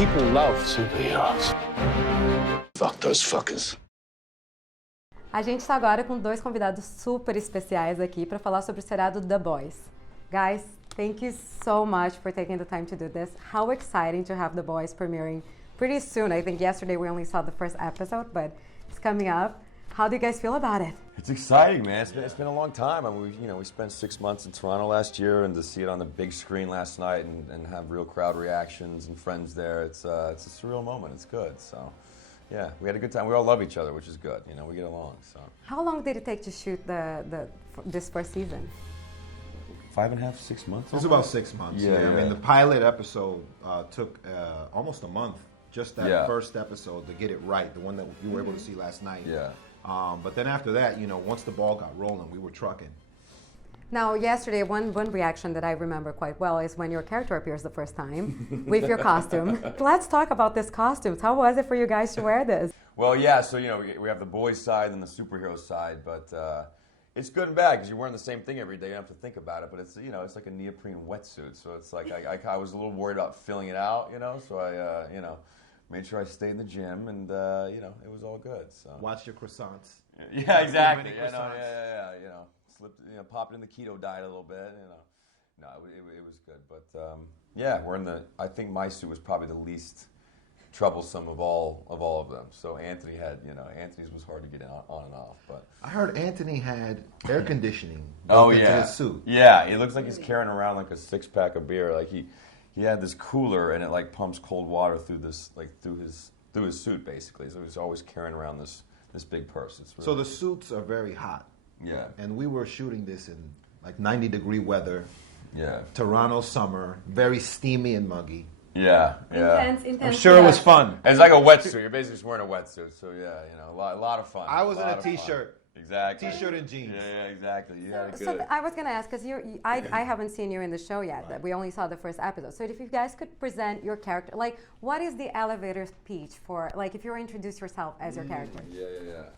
People love superheroes. Fuck those fuckers. A gente está agora com dois convidados super especiais aqui para falar sobre o seriado The Boys. Guys, thank you so much for taking the time to do this. How exciting to have The Boys premiering pretty soon. I think yesterday we only saw the first episode, but it's coming up. How do you guys feel about it? It's exciting, man. It's been a long time. I mean, we spent 6 months in Toronto last year, and to see it on the big screen last night and have real crowd reactions and friends there, it's a surreal moment. It's good. So, yeah, we had a good time. We all love each other, which is good. You know, we get along. So. How long did it take to shoot this first season? 5.5, 6 months. It was about 6 months. Yeah. I mean, the pilot episode took almost a month. Just that first episode to get it right, the one that you were able to see last night. Yeah. But then after that, once the ball got rolling, we were trucking. Now, yesterday, one reaction that I remember quite well is when your character appears the first time with your costume. Let's talk about this costumes. How was it for you guys to wear this? Well, yeah, so, we have the boys' side and the superhero side, but it's good and bad because you're wearing the same thing every day. You don't have to think about it, but it's, it's like a neoprene wetsuit. So it's like I was a little worried about filling it out, so I, made sure I stayed in the gym, and it was all good. So watch your croissants. Yeah, exactly. Yeah, slipped, popped in the keto diet a little bit. No, it was good. But yeah, I think my suit was probably the least troublesome of all of them. So Anthony Anthony's was hard to get on and off. But I heard Anthony had air conditioning. Oh into yeah, his suit. Yeah, it looks like he's carrying around like a 6-pack of beer. Like he had this cooler, and it like pumps cold water through this through his suit basically. So he's always carrying around this big purse. It's really so the suits are very hot. Yeah. And we were shooting this in like 90-degree weather. Yeah. Toronto summer, very steamy and muggy. Yeah. Intense. I'm sure it was fun. It's like a wetsuit. You're basically just wearing a wetsuit. So yeah, a lot of fun. I was in a t-shirt. Exactly. T-shirt and jeans. Yeah, exactly. You had it good. So I was going to ask, because I haven't seen you in the show yet. Right. We only saw the first episode. So if you guys could present your character, like, what is the elevator speech for, like, if you introduce yourself as your character? Yeah.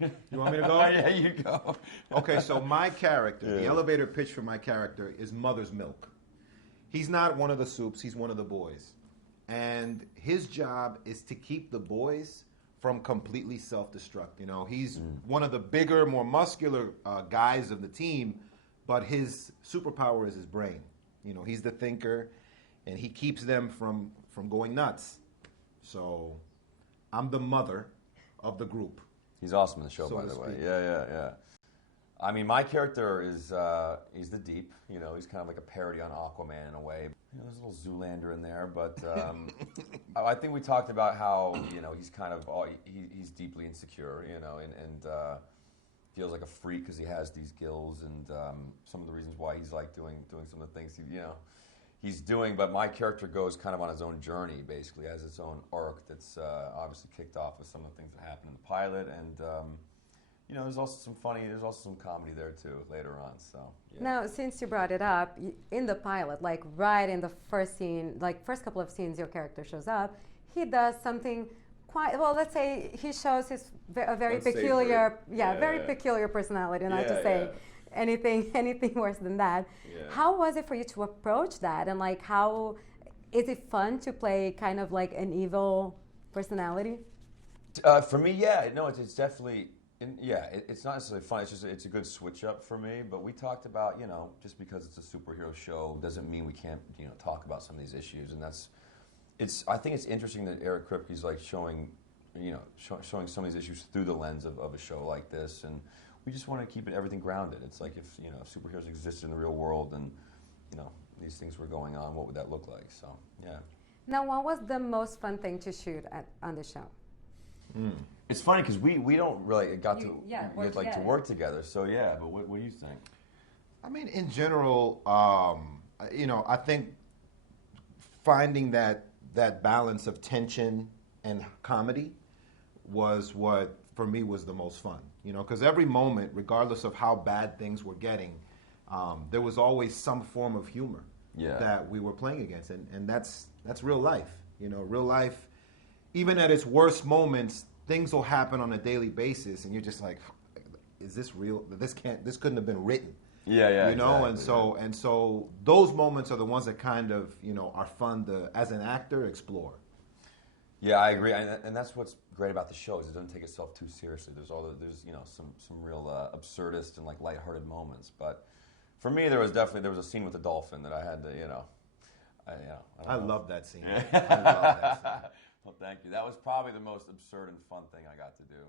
You want me to go? Yeah, you go. Okay, so my character, the elevator pitch for my character is Mother's Milk. He's not one of the soups, he's one of the boys. And his job is to keep the boys from completely self-destruct. He's one of the bigger, more muscular guys of the team, but his superpower is his brain. He's the thinker, and he keeps them from going nuts. So I'm the mother of the group. He's awesome in the show, So by to the way. speak. Yeah. I mean, my character is he's the Deep. He's kind of like a parody on Aquaman in a way. There's a little Zoolander in there, but I think we talked about how he's kind of he's deeply insecure, and feels like a freak because he has these gills, and some of the reasons why he's like doing some of the things he's doing. But my character goes kind of on his own journey, basically, has its own arc that's obviously kicked off with some of the things that happened in the pilot, and there's also some comedy there too later on. So yeah. Now, since you brought it up, in the pilot, like right in the first scene, like first couple of scenes, your character shows up. He does something quite well. Let's say he shows a very peculiar, peculiar personality. Not to say anything worse than that. Yeah. How was it for you to approach that, and like how is it fun to play kind of like an evil personality? For me, it's definitely. It's not necessarily fun. It's a good switch up for me. But we talked about just because it's a superhero show doesn't mean we can't talk about some of these issues. And I think it's interesting that Eric Kripke's like showing some of these issues through the lens of a show like this. And we just want to keep everything grounded. It's like if superheroes existed in the real world and these things were going on, what would that look like? So yeah. Now, what was the most fun thing to shoot on the show? It's funny because we don't really got to work together. So yeah, but what do you think? I mean, in general, I think finding that balance of tension and comedy was what for me was the most fun. Because every moment, regardless of how bad things were getting, there was always some form of humor that we were playing against, and that's real life. Real life. Even at its worst moments, things will happen on a daily basis, and you're just like, "Is this real? This couldn't have been written." Yeah, you know, exactly, and so those moments are the ones that kind of, you know, are fun to, as an actor, explore. Yeah, I agree, and that's what's great about the show is it doesn't take itself too seriously. There's you know some real absurdist and like lighthearted moments, but for me there was a scene with the dolphin that I had to I love that scene. Yeah. I love that scene. Well, thank you. That was probably the most absurd and fun thing I got to do.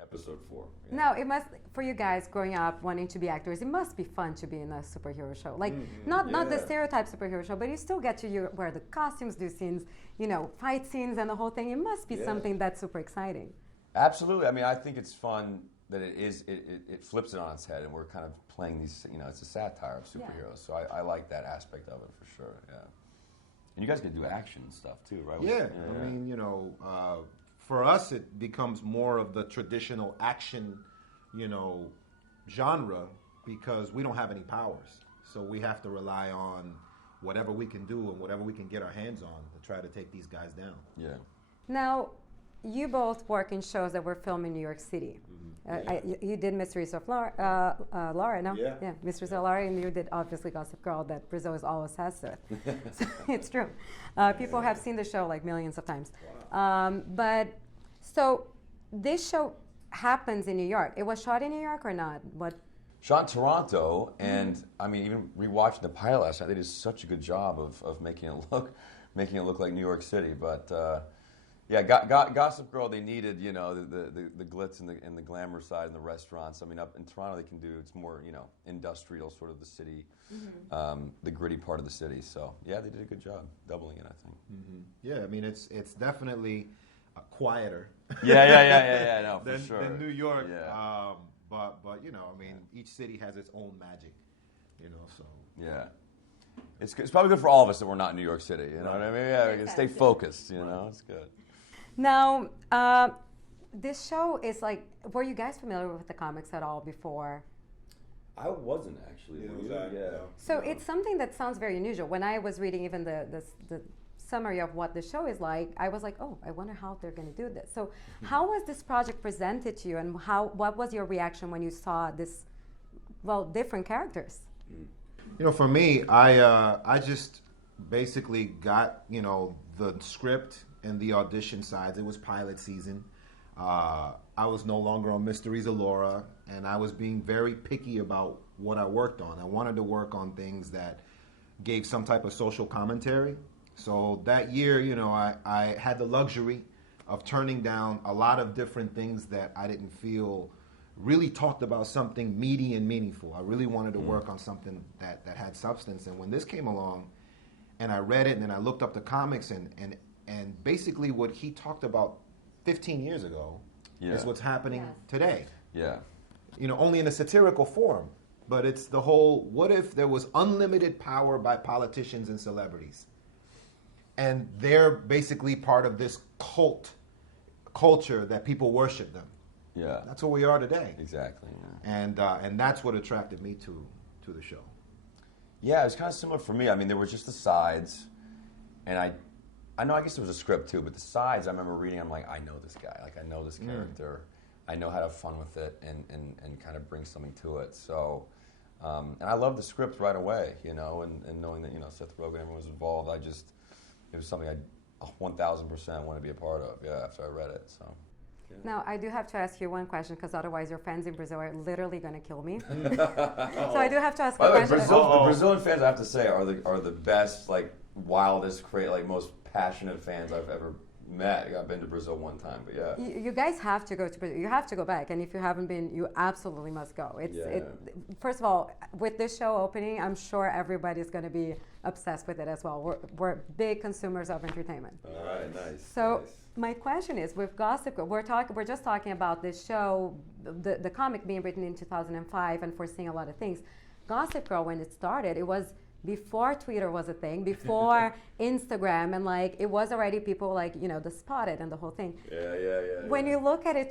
Episode 4. Yeah. Now, it must, for you guys growing up wanting to be actors, it must be fun to be in a superhero show. Like, not the stereotype superhero show, but you still get to wear the costumes, do scenes, you know, fight scenes and the whole thing. It must be something that's super exciting. Absolutely. I mean, I think it's fun that it flips it on its head, and we're kind of playing these, you know, it's a satire of superheroes. So I like that aspect of it for sure, yeah. And you guys can do action and stuff too, right? Yeah. I mean, you know, for us, it becomes more of the traditional action, you know, genre because we don't have any powers. So we have to rely on whatever we can do and whatever we can get our hands on to try to take these guys down. Yeah. Now, you both work in shows that were filmed in New York City. You did Mysteries of Laura, no? Yeah. Mysteries of Laura, and you did obviously Gossip Girl that Brazil is all obsessed with. So it's true. People have seen the show like millions of times. Wow. But so this show happens in New York. It was shot in New York or not? What? Shot in Toronto, and I mean, even rewatching the pilot last night, they did such a good job of making it look like New York City. But yeah, Gossip Girl, they needed, you know, the glitz and the glamour side in the restaurants. I mean, up in Toronto, they can do, it's more, you know, industrial sort of the city, the gritty part of the city. So yeah, they did a good job doubling it, I think. Yeah, I mean, it's definitely quieter. Yeah, no, for than, sure. than New York. Yeah. But you know, I mean, each city has its own magic, you know. So Yeah. It's probably good for all of us that we're not in New York City, you know what I mean? Yeah, we can stay focused, you know, it's good. Now, this show is like, were you guys familiar with the comics at all before? I wasn't actually. So it's something that sounds very unusual. When I was reading even the summary of what the show is like, I was like, oh, I wonder how they're going to do this. So how was this project presented to you, and what was your reaction when you saw this, well, different characters? You know, for me, I just basically got, you know, the script and the audition sides. It was pilot season. I was no longer on Mysteries of Laura, and I was being very picky about what I worked on. I wanted to work on things that gave some type of social commentary. So that year, you know, I had the luxury of turning down a lot of different things that I didn't feel really talked about something meaty and meaningful. I really wanted to work on something that had substance. And when this came along, and I read it, and then I looked up the comics, and basically what he talked about 15 years ago is what's happening today. Yeah. You know, only in a satirical form. But it's the whole, what if there was unlimited power by politicians and celebrities? And they're basically part of this cult culture that people worship them. Yeah. That's what we are today. Exactly. Yeah. And that's what attracted me to the show. Yeah, it was kind of similar for me. I mean, there were just the sides, and I know, I guess there was a script too, but the sides I remember reading, I'm like, I know this guy. Like, I know this character. I know how to have fun with it and kind of bring something to it. So, and I loved the script right away, you know, and knowing that, you know, Seth Rogen, everyone was involved, it was something I 1,000% want to be a part of, after I read it, so. Yeah. Now, I do have to ask you one question, because otherwise your fans in Brazil are literally going to kill me. So I do have to ask a question. The Brazilian fans, I have to say, are the best, like, wildest, most passionate fans I've ever met. I've been to Brazil one time, but yeah. You guys have to go to Brazil. You have to go back, and if you haven't been, you absolutely must go. First of all, with this show opening, I'm sure everybody's going to be obsessed with it as well. We're big consumers of entertainment. All right, nice. So my question is, with Gossip Girl, we're just talking about this show, the comic being written in 2005, and foreseeing a lot of things. Gossip Girl, when it started, it was before Twitter was a thing, before Instagram, and like it was already people like, you know, the Spotted and the whole thing. When you look at it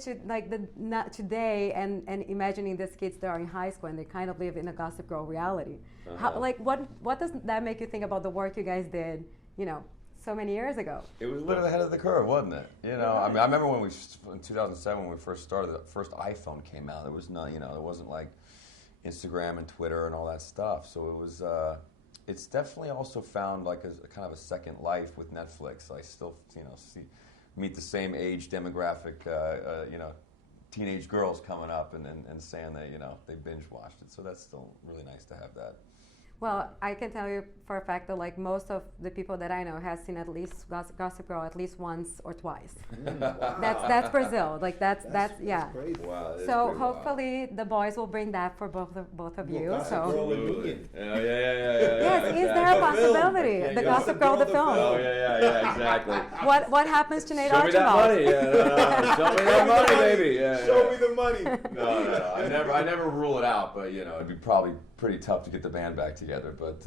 today and imagining these kids that are in high school and they kind of live in a Gossip Girl reality, how, like what does that make you think about the work you guys did, you know, so many years ago? It was literally ahead of the curve, wasn't it? You know, I mean, I remember in 2007 when we first started, the first iPhone came out. There was no, you know, it wasn't like Instagram and Twitter and all that stuff. So it was, it's definitely also found like a kind of a second life with Netflix. I still, meet the same age demographic, teenage girls coming up and saying that, they binge watched it. So that's still really nice to have that. Well, I can tell you for a fact that like most of the people that I know has seen at least Gossip Girl at least once or twice. That's Brazil. Like that's yeah. Crazy. Wow, So hopefully the boys will bring that for both of you. Gossip So Girl and Miriam. Yeah. yes, is there a possibility? The Gossip Girl, the film. Oh yeah, exactly. What happens to Nate Show me that Archibald? money. Yeah, Show me that money, baby. Yeah, Show me the money. No. I never rule it out, but it'd be probably pretty tough to get the band back together. But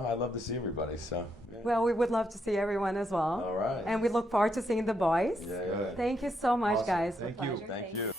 I'd love to see everybody. So. Yeah. Well, we would love to see everyone as well. All right. And we look forward to seeing the boys. Yeah. Thank you so much, Awesome. guys. Thank you. Thank you.